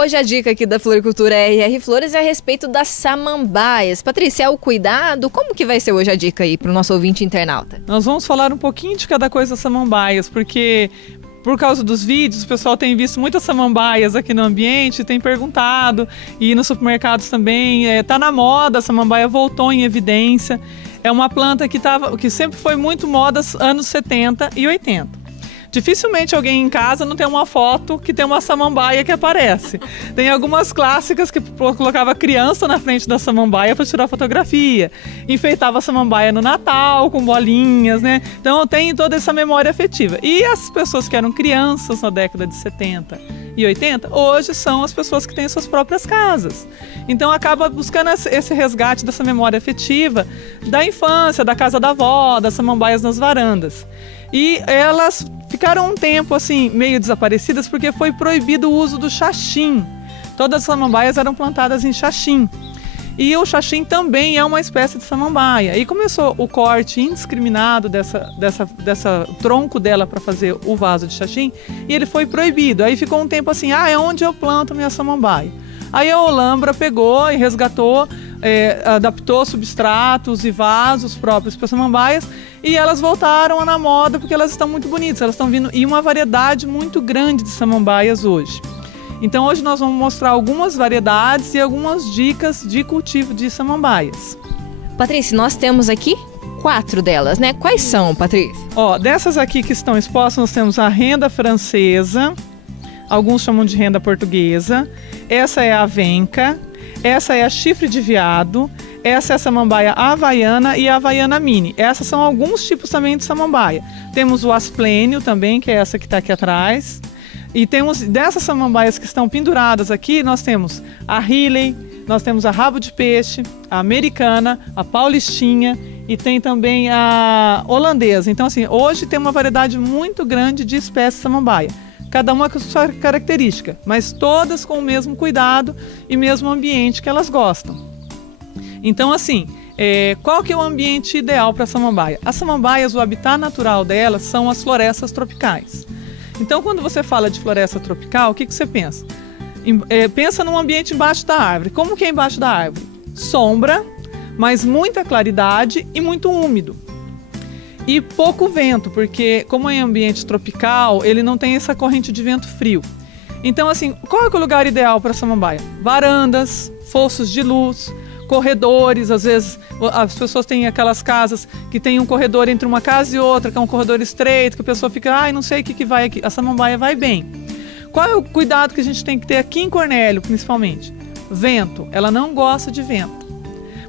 Hoje a dica aqui da Floricultura R.R. Flores é a respeito das samambaias. Patrícia, é o cuidado? Como que vai ser hoje a dica aí para o nosso ouvinte internauta? Nós vamos falar um pouquinho de cada coisa das samambaias, porque por causa dos vídeos, o pessoal tem visto muitas samambaias aqui no ambiente, tem perguntado, e nos supermercados também, tá na moda, a samambaia voltou em evidência. É uma planta que sempre foi muito moda anos 70 e 80. Dificilmente alguém em casa não tem uma foto que tem uma samambaia que aparece. Tem algumas clássicas que colocava a criança na frente da samambaia para tirar fotografia. Enfeitava a samambaia no Natal com bolinhas, né? Então tem toda essa memória afetiva. E as pessoas que eram crianças na década de 70 e 80, hoje são as pessoas que têm suas próprias casas. Então acaba buscando esse resgate dessa memória afetiva da infância, da casa da avó, das samambaias nas varandas. E elas ficaram um tempo assim meio desaparecidas porque foi proibido o uso do xaxim. Todas as samambaias eram plantadas em xaxim. E o xaxim também é uma espécie de samambaia. E começou o corte indiscriminado dessa tronco dela para fazer o vaso de xaxim, e ele foi proibido. Aí ficou um tempo assim, é onde eu planto minha samambaia. Aí a Olambra pegou e resgatou, adaptou substratos e vasos próprios para samambaias, e elas voltaram na moda porque elas estão muito bonitas, elas estão vindo em uma variedade muito grande de samambaias hoje. Então hoje nós vamos mostrar algumas variedades e algumas dicas de cultivo de samambaias. Patrícia, nós temos aqui 4 delas, né? Quais são, Patrícia? Dessas aqui que estão expostas, nós temos a renda francesa, alguns chamam de renda portuguesa, essa é a avenca, essa é a chifre de veado, essa é a samambaia havaiana e a havaiana mini. Essas são alguns tipos também de samambaia. Temos o asplênio também, que é essa que está aqui atrás. E temos, dessas samambaias que estão penduradas aqui, nós temos a Riley, nós temos a rabo de peixe, a americana, a paulistinha e tem também a holandesa. Então assim, hoje tem uma variedade muito grande de espécies de samambaia. Cada uma com sua característica, mas todas com o mesmo cuidado e mesmo ambiente que elas gostam. Então assim, qual que é o ambiente ideal para a samambaia? As samambaias, o habitat natural delas são as florestas tropicais. Então quando você fala de floresta tropical, o que você pensa? Pensa num ambiente embaixo da árvore. Como que é embaixo da árvore? Sombra, mas muita claridade e muito úmido. E pouco vento, porque como é ambiente tropical, ele não tem essa corrente de vento frio. Então assim, qual é o lugar ideal para a samambaia? Varandas, fossos de luz, corredores. Às vezes as pessoas têm aquelas casas que tem um corredor entre uma casa e outra, que é um corredor estreito, que a pessoa fica, não sei o que vai aqui. A samambaia vai bem. Qual é o cuidado que a gente tem que ter aqui em Cornélio, principalmente? Vento. Ela não gosta de vento.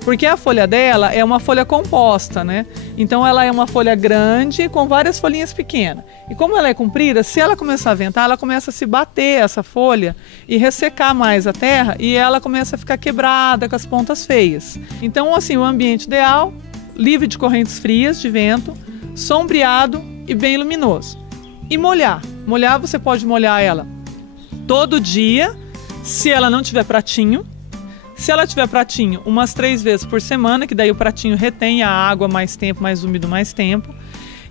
Porque a folha dela é uma folha composta, né? Então ela é uma folha grande com várias folhinhas pequenas. E como ela é comprida, se ela começar a ventar, ela começa a se bater essa folha e ressecar mais a terra e ela começa a ficar quebrada com as pontas feias. Então assim, o ambiente ideal, livre de correntes frias de vento, sombreado e bem luminoso. E molhar. Molhar, você pode molhar ela todo dia, se ela não tiver pratinho. Se ela tiver pratinho, umas 3 vezes por semana, que daí o pratinho retém a água mais tempo, mais úmido mais tempo.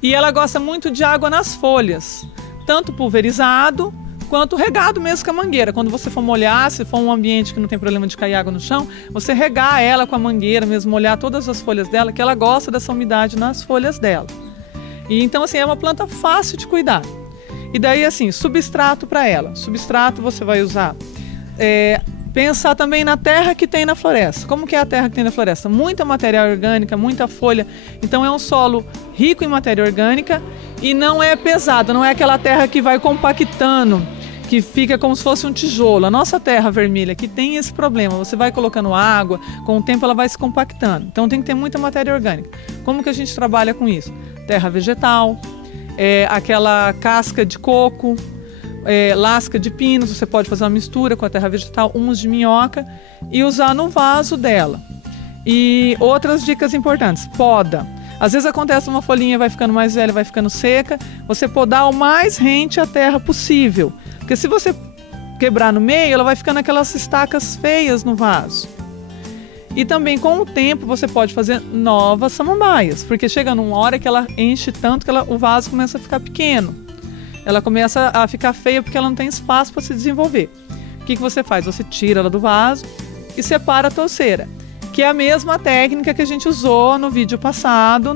E ela gosta muito de água nas folhas, tanto pulverizado quanto regado mesmo com a mangueira. Quando você for molhar, se for um ambiente que não tem problema de cair água no chão, você regar ela com a mangueira mesmo, molhar todas as folhas dela, que ela gosta dessa umidade nas folhas dela. E então assim, é uma planta fácil de cuidar. E daí assim, substrato para ela. Substrato você vai usar... Pensar também na terra que tem na floresta. Como que é a terra que tem na floresta? Muita matéria orgânica, muita folha. Então é um solo rico em matéria orgânica e não é pesado, não é aquela terra que vai compactando, que fica como se fosse um tijolo. A nossa terra vermelha que tem esse problema. Você vai colocando água, com o tempo ela vai se compactando. Então tem que ter muita matéria orgânica. Como que a gente trabalha com isso? Terra vegetal, aquela casca de coco, lasca de pinos, você pode fazer uma mistura com a terra vegetal, humus de minhoca e usar no vaso dela. E outras dicas importantes, poda. Às vezes acontece uma folhinha vai ficando mais velha, vai ficando seca, você podar o mais rente à terra possível, porque se você quebrar no meio, ela vai ficando aquelas estacas feias no vaso. E também com o tempo você pode fazer novas samambaias, porque chega numa hora que ela enche tanto que o vaso começa a ficar pequeno. Ela começa a ficar feia porque ela não tem espaço para se desenvolver. O que você faz? Você tira ela do vaso e separa a touceira, que é a mesma técnica que a gente usou no vídeo passado,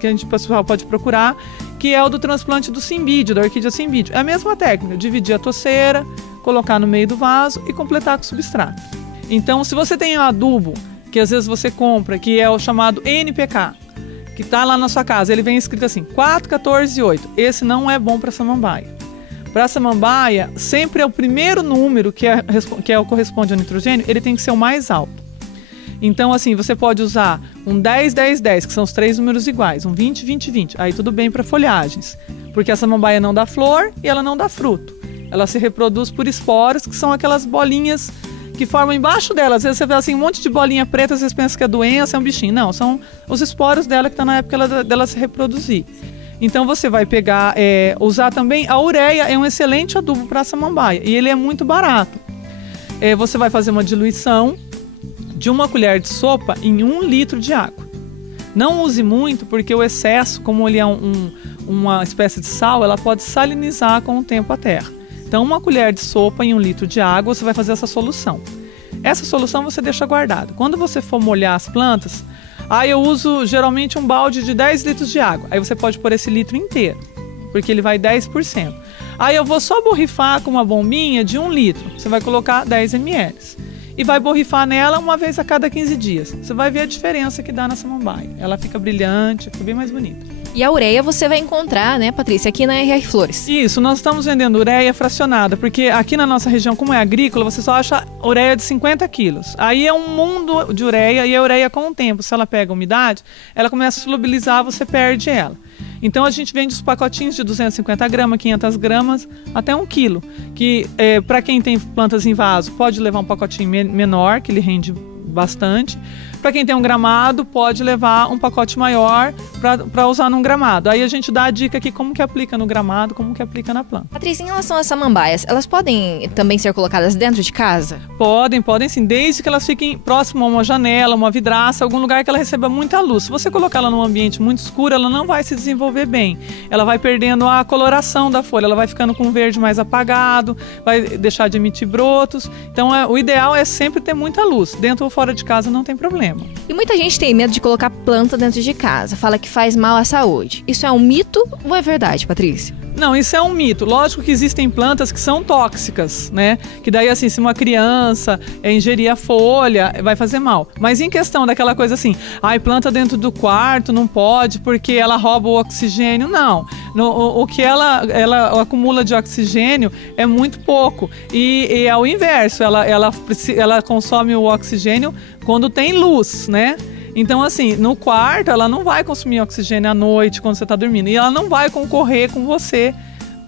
que o pessoal pode procurar, que é o do transplante do cimbídeo, da orquídea cimbídeo. É a mesma técnica, dividir a touceira, colocar no meio do vaso e completar com o substrato. Então, se você tem um adubo, que às vezes você compra, que é o chamado NPK, que está lá na sua casa, ele vem escrito assim, 4, 14 e 8. Esse não é bom para samambaia. Para a samambaia, sempre é o primeiro número que corresponde ao nitrogênio, ele tem que ser o mais alto. Então, assim, você pode usar um 10, 10, 10, que são os 3 números iguais, um 20, 20, 20. Aí tudo bem para folhagens, porque a samambaia não dá flor e ela não dá fruto. Ela se reproduz por esporos, que são aquelas bolinhas que formam embaixo dela. Às vezes você vê assim, um monte de bolinha preta, vocês pensam que é doença, é um bichinho. Não, são os esporos dela que estão na época dela se reproduzir. Então você vai pegar, usar também a ureia, é um excelente adubo para a samambaia e ele é muito barato. Você vai fazer uma diluição de 1 colher de sopa em 1 litro de água. Não use muito, porque o excesso, como ele é uma espécie de sal, ela pode salinizar com o tempo a terra. Então 1 colher de sopa em 1 litro de água, você vai fazer essa solução. Essa solução você deixa guardada. Quando você for molhar as plantas, aí eu uso geralmente um balde de 10 litros de água. Aí você pode pôr esse litro inteiro, porque ele vai 10%. Aí eu vou só borrifar com uma bombinha de 1 litro. Você vai colocar 10 ml. E vai borrifar nela uma vez a cada 15 dias. Você vai ver a diferença que dá na samambaia. Ela fica brilhante, fica bem mais bonita. E a ureia você vai encontrar, né, Patrícia, aqui na RR Flores. Isso, nós estamos vendendo ureia fracionada, porque aqui na nossa região, como é agrícola, você só acha ureia de 50 quilos. Aí é um mundo de ureia, e a ureia com o tempo, se ela pega umidade, ela começa a solubilizar, você perde ela. Então a gente vende os pacotinhos de 250 gramas, 500 gramas, até 1 quilo, que para quem tem plantas em vaso pode levar um pacotinho menor, que ele rende bastante. Para quem tem um gramado, pode levar um pacote maior para usar num gramado. Aí a gente dá a dica aqui como que aplica no gramado, como que aplica na planta. Patrícia, em relação às samambaias, elas podem também ser colocadas dentro de casa? Podem sim, desde que elas fiquem próximo a uma janela, uma vidraça, algum lugar que ela receba muita luz. Se você colocar ela num ambiente muito escuro, ela não vai se desenvolver bem. Ela vai perdendo a coloração da folha, ela vai ficando com um verde mais apagado, vai deixar de emitir brotos. Então o ideal é sempre ter muita luz. Dentro ou fora de casa não tem problema. E muita gente tem medo de colocar planta dentro de casa, fala que faz mal à saúde. Isso é um mito ou é verdade, Patrícia? Não, isso é um mito. Lógico que existem plantas que são tóxicas, né? Que daí, assim, se uma criança ingerir a folha, vai fazer mal. Mas em questão daquela coisa assim, planta dentro do quarto, não pode porque ela rouba o oxigênio. Não. O que ela acumula de oxigênio é muito pouco. E é o inverso, ela consome o oxigênio quando tem luz, né? Então, assim, no quarto, ela não vai consumir oxigênio à noite, quando você está dormindo. E ela não vai concorrer com você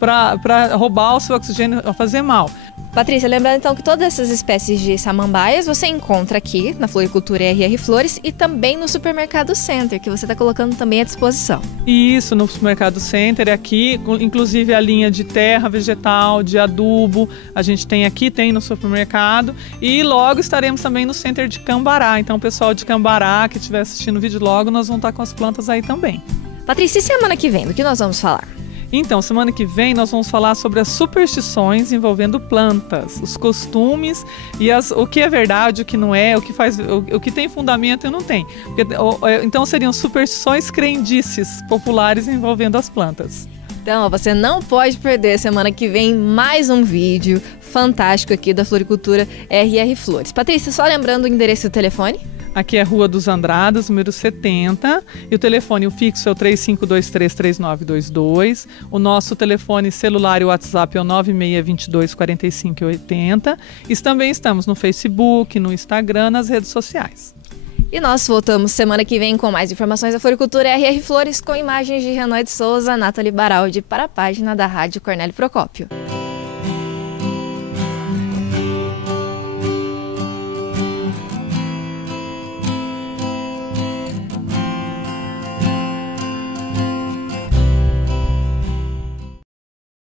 para roubar o seu oxigênio ou fazer mal. Patrícia, lembrando então que todas essas espécies de samambaias você encontra aqui na Floricultura RR Flores e também no Supermercado Center, que você está colocando também à disposição. Isso, no Supermercado Center é aqui, inclusive a linha de terra vegetal, de adubo, a gente tem aqui, tem no supermercado, e logo estaremos também no Center de Cambará. Então o pessoal de Cambará que estiver assistindo o vídeo logo, nós vamos estar com as plantas aí também. Patrícia, e semana que vem, do que nós vamos falar? Então, semana que vem nós vamos falar sobre as superstições envolvendo plantas, os costumes e o que é verdade, o que não é, o que tem fundamento e não tem. Então seriam superstições, crendices populares envolvendo as plantas. Então, você não pode perder semana que vem mais um vídeo fantástico aqui da Floricultura RR Flores. Patrícia, só lembrando o endereço do telefone? Aqui é Rua dos Andradas, número 70, e o telefone fixo é o 35233922. O nosso telefone celular e WhatsApp é o 96224580. E também estamos no Facebook, no Instagram, nas redes sociais. E nós voltamos semana que vem com mais informações da Floricultura RR Flores, com imagens de Renan de Souza, Nathalie Baraldi, para a página da Rádio Cornélio Procópio.